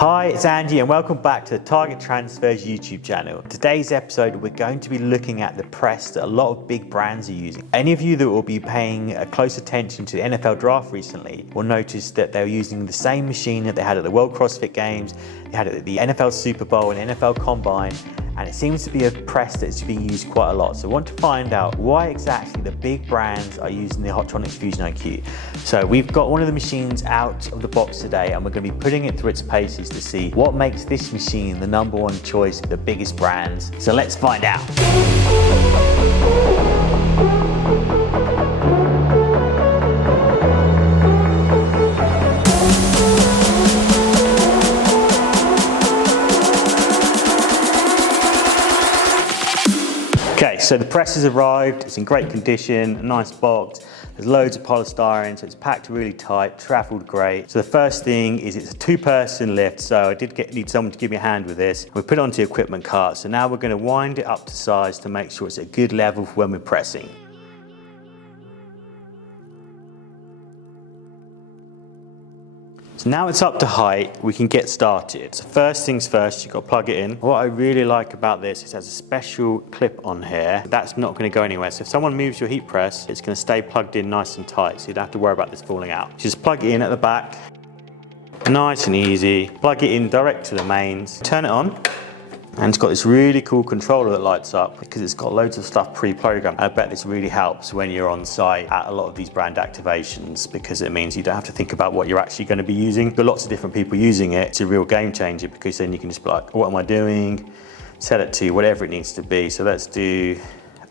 Hi, it's Andy and welcome back to the Target Transfers YouTube channel. Today's episode we're going to be looking at the press that a lot of big brands are using. Any of you that will be paying close attention to the NFL draft recently will notice that they're using the same machine that they had at the World CrossFit Games, they had it at the NFL Super Bowl and NFL Combine, and it seems to be a press that's being used quite a lot. So I want to find out why exactly the big brands are using the Hotronix Fusion IQ. So we've got one of the machines out of the box today and we're going to be putting it through its paces to see what makes this machine the #1 choice for the biggest brands. So let's find out. Okay, so the press has arrived, it's in great condition, a nice box, there's loads of polystyrene, so it's packed really tight, traveled great. So the first thing is it's a 2-person lift, so I did need someone to give me a hand with this. We put it onto the equipment cart, so now we're going to wind it up to size to make sure it's at a good level for when we're pressing. So now it's up to height, we can get started. So first things first, you've got to plug it in. What I really like about this is it has a special clip on here. That's not going to go anywhere. So if someone moves your heat press, it's going to stay plugged in nice and tight, so you don't have to worry about this falling out. Just plug it in at the back, nice and easy. Plug it in direct to the mains, turn it on. And it's got this really cool controller that lights up because it's got loads of stuff pre-programmed. I bet this really helps when you're on site at a lot of these brand activations because it means you don't have to think about what you're actually going to be using. There are lots of different people using it. It's a real game changer because then you can just be like, what am I doing? Set it to whatever it needs to be. So let's do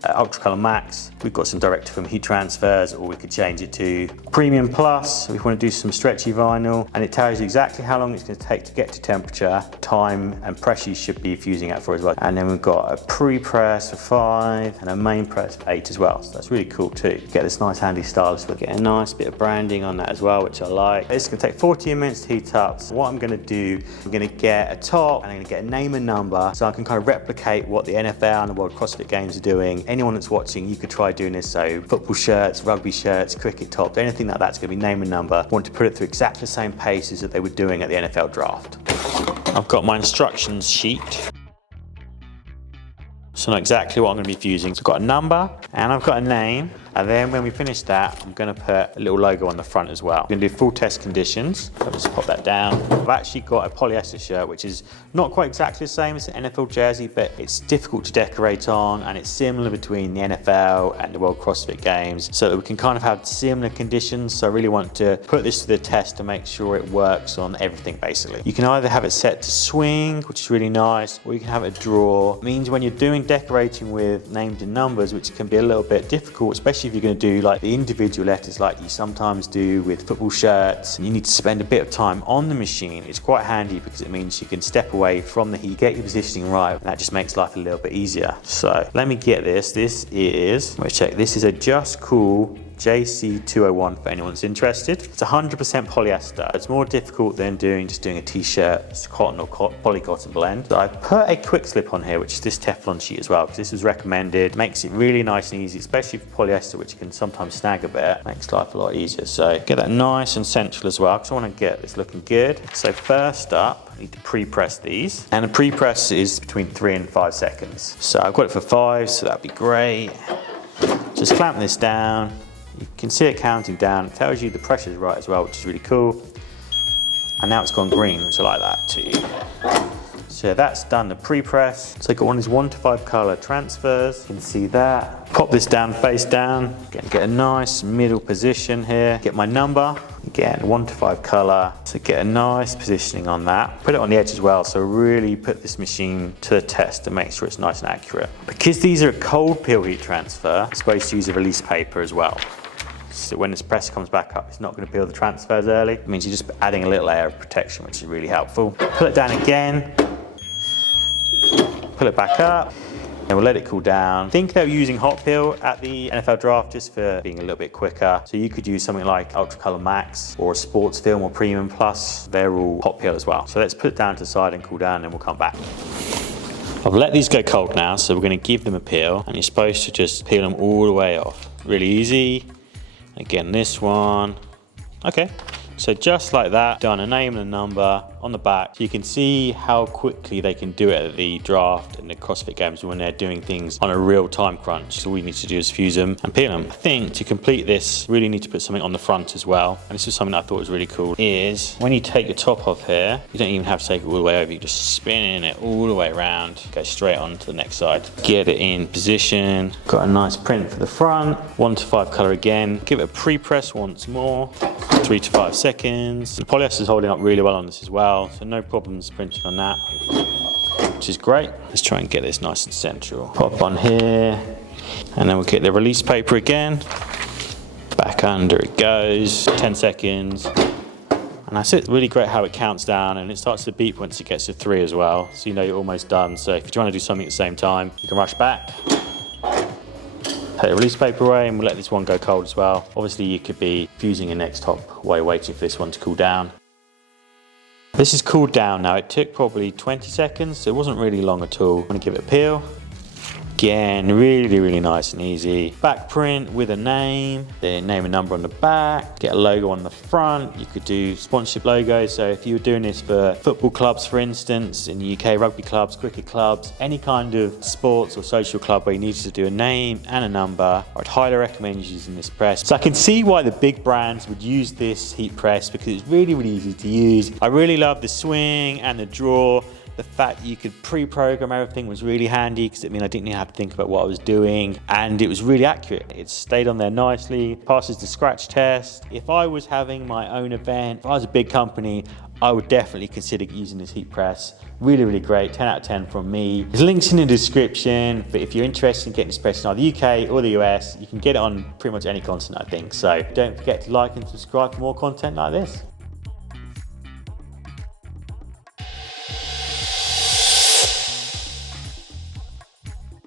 Ultra Color Max. We've got some direct from heat transfers, or we could change it to Premium Plus. We want to do some stretchy vinyl, and it tells you exactly how long it's going to take to get to temperature, time, and pressure you should be fusing it for as well. And then we've got a pre-press for 5 and a main press for 8 as well. So that's really cool too. Get this nice handy stylus with it. A nice bit of branding on that as well, which I like. It's going to take 14 minutes to heat up. So what I'm going to do, I'm going to get a top and I'm going to get a name and number so I can kind of replicate what the NFL and the World CrossFit Games are doing. Anyone that's watching, you could try doing this. So football shirts, rugby shirts, cricket tops, anything like that's going to be name and number. I want to put it through exactly the same paces that they were doing at the NFL draft. I've got my instructions sheet. So I know exactly what I'm going to be fusing. So I've got a number and I've got a name. And then when we finish that, I'm going to put a little logo on the front as well. I'm going to do full test conditions. I'll just pop that down. I've actually got a polyester shirt, which is not quite exactly the same as an NFL jersey, but it's difficult to decorate on, and it's similar between the NFL and the World CrossFit Games, so that we can kind of have similar conditions. So I really want to put this to the test to make sure it works on everything, basically. You can either have it set to swing, which is really nice, or you can have it draw. It means when you're doing decorating with names and numbers, which can be a little bit difficult, especially if you're going to do like the individual letters like you sometimes do with football shirts, and you need to spend a bit of time on the machine. It's quite handy because it means you can step away from the heat, get your positioning right, and that just makes life a little bit easier. So let me get this. This is, let's check, this is a Just Cool JC201 for anyone that's interested. It's 100% polyester. It's more difficult than just doing a t-shirt. It's cotton or polycotton blend. So I put a quick slip on here, which is this Teflon sheet as well, because this was recommended. Makes it really nice and easy, especially for polyester, which can sometimes snag a bit. Makes life a lot easier. So get that nice and central as well, because I want to get this looking good. So first up, I need to pre-press these. And the pre-press is between 3 and 5 seconds. So I've got it for 5, so that'd be great. Just clamp this down. You can see it counting down. It tells you the pressure's right as well, which is really cool. And now it's gone green, which I like that too. So that's done the pre-press. So I've got one of these 1 to 5 color transfers. You can see that. Pop this down face down. Get a nice middle position here. Get my number. Again, 1 to 5 color. So get a nice positioning on that. Put it on the edge as well. So really put this machine to the test to make sure it's nice and accurate. Because these are a cold peel heat transfer, I'm supposed to use a release paper as well. So when this press comes back up, it's not going to peel the transfers early. It means you're just adding a little layer of protection, which is really helpful. Pull it down again. Pull it back up. And we'll let it cool down. I think they were using hot peel at the NFL draft just for being a little bit quicker. So you could use something like Ultra Color Max or a Sports Film or Premium Plus. They're all hot peel as well. So let's put it down to the side and cool down, and then we'll come back. I've let these go cold now, so we're going to give them a peel, and you're supposed to just peel them all the way off. Really easy. Again, this one. Okay, so just like that, done a name and a number, on the back. So you can see how quickly they can do it at the draft and the CrossFit games when they're doing things on a real time crunch. So all you need to do is fuse them and peel them. I think to complete this, you really need to put something on the front as well. And this is something I thought was really cool, is when you take your top off here, you don't even have to take it all the way over. You just spin it all the way around, go straight on to the next side. Get it in position. Got a nice print for the front. 1 to 5 color again. Give it a pre-press once more. 3 to 5 seconds. The polyester is holding up really well on this as well, so no problems printing on that, which is great. Let's try and get this nice and central. Pop on here, and then we'll get the release paper again. Back under it goes. 10 seconds. And that's it. Really great how it counts down, and it starts to beep once it gets to 3 as well, so you know you're almost done. So if you're trying to do something at the same time, you can rush back. Take the release paper away, and we'll let this one go cold as well. Obviously you could be fusing your next top while waiting for this one to cool down. This is cooled down now. It took probably 20 seconds, so it wasn't really long at all. I'm gonna give it a peel. Again, really nice and easy. Back print with a name, the name and number on the back, get a logo on the front. You could do sponsorship logos. So if you were doing this for football clubs, for instance, in the UK, rugby clubs, cricket clubs, any kind of sports or social club where you needed to do a name and a number, I'd highly recommend using this press. So I can see why the big brands would use this heat press, because it's really easy to use. I really love the swing and the draw. The fact that you could pre-program everything was really handy, because it meant I didn't even have to think about what I was doing, and it was really accurate. It stayed on there nicely, passes the scratch test. If I was having my own event, if I was a big company, I would definitely consider using this heat press. Really great, 10 out of 10 from me. There's links in the description, but if you're interested in getting this press in either the UK or the US, you can get it on pretty much any continent, I think. So don't forget to like and subscribe for more content like this.